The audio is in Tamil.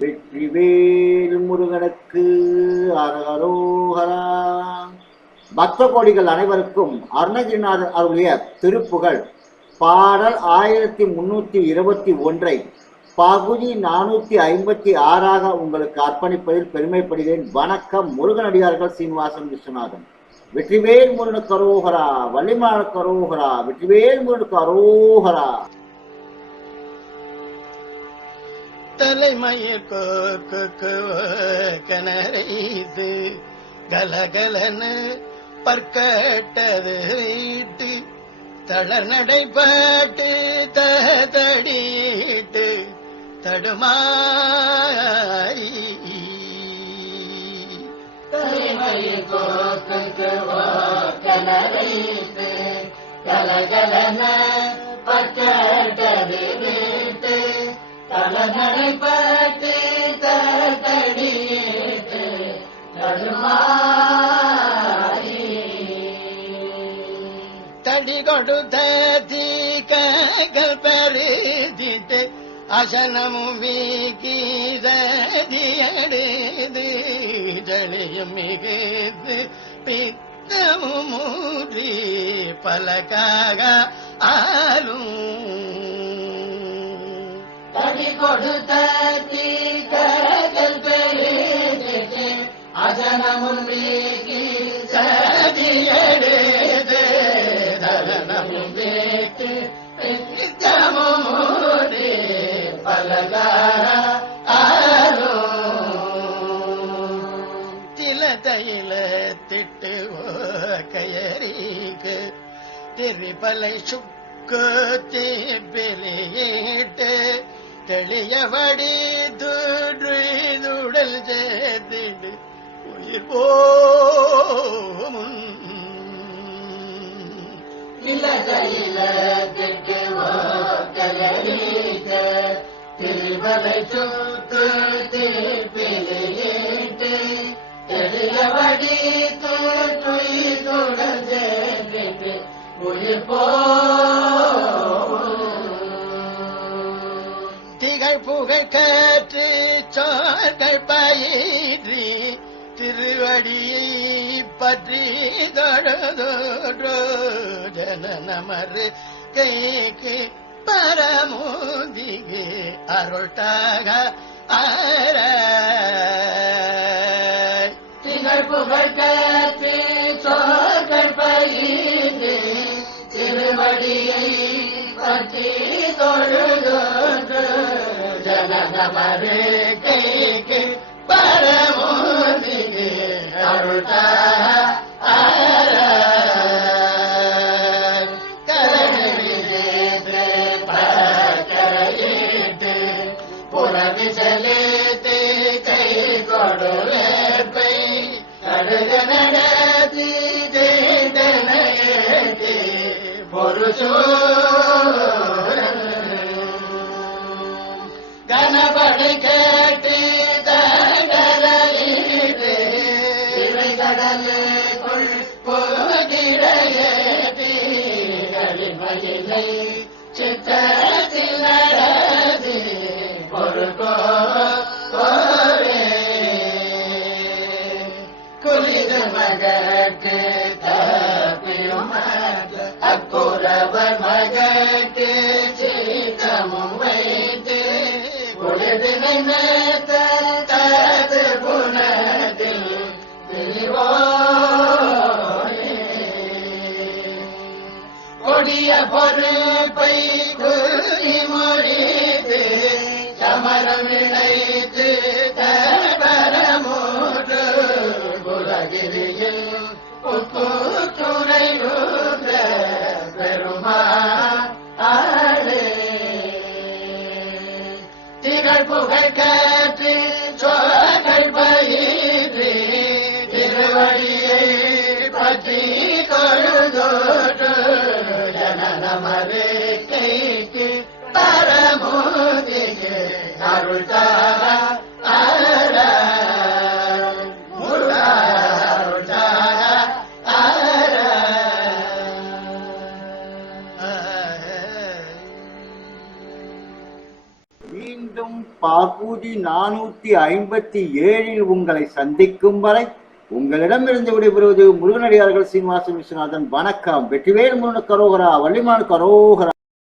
வெற்றிவேல் முருகனுக்கு அரகரோகரா பக்த கோடிகள் அனைவருக்கும் அருணகிரிநாதர் அருளிய திருப்புகழ். பாடல் ஆயிரத்தி முன்னூத்தி இருபத்தி ஒன்றை பகுதி நானூத்தி ஐம்பத்தி ஆறாக உங்களுக்கு அர்ப்பணிப்பதில் பெருமைப்படுகிறேன். வணக்கம் முருகனடியார்கள் சீனிவாசன் விஸ்வநாதன். வெற்றிவேல் முருகனுக்கு அரோகரா வள்ளிமானுக்கு அரோகரா வெற்றிவேல் முருகனுக்கு அரோகரா தலைமயிர் கோக்கு கனரைது கலகலனு பற்கட்டது வீட்டு தளர் நடைபாட்டு தடிட்டு தடுமாறி. தலைமயில் கோக்கு கலரைத்து கலகலன பட்டது வீட்டு தலநடைப்பட்டு தடிட்டு தடுமாறி. தடி கொடுத்த தீக்கல் பெருதிட்டு அசனமும் வீக்கீதடியடுது ஜலியும் மிகுது பித்தமும் மூடி பலக்காக ஆளும். தடி கொடுத்த தீக்கல் பெருதிட்டு அஜனமும் வீக்கி சதியடுது தலனமும் வீட்டு பித்தமும் திட்டு கயறிக்கு திரிபலை சுக்கு தீப்பிலிட்டு தெளியபடி துடல் சேர்த்திடு உயிர் போமும் இலகையில திட்டுவோ கலரீக சுத்து திருப்பிலிட்டு திகழ் புகழ் கற்று சோர்கள் பயின்றி திருவடியை பற்றி தொழுதோன்றோ ஜனநமரு கைக்கு பரமோதிகு அருள்தாக ஆர திகழ் புகழ் கற்று சோர்கள் பயின்று திருவடியை பற்றி தொழு जननमरे कैके परमोदिने अरुता चलेते कै गोडुले पै अडगनडति जय पुरुषो கடலுக்குள் போதிடையேற்றி களிமயிலை சித்தத்தில் குளிது மகற்கு தப்பியும் அக்குறவர் पैमे மீண்டும் பகுதி நானூத்தி ஐம்பத்தி ஏழில் உங்களை சந்திக்கும் வரை உங்களிடமிருந்து விடைபெறுவது முருகனடியார்கள் சீனிவாசன் விஸ்வநாதன். வணக்கம். வெற்றிவேல் முருகன் கரோகரா வள்ளிமான் கரோகரா.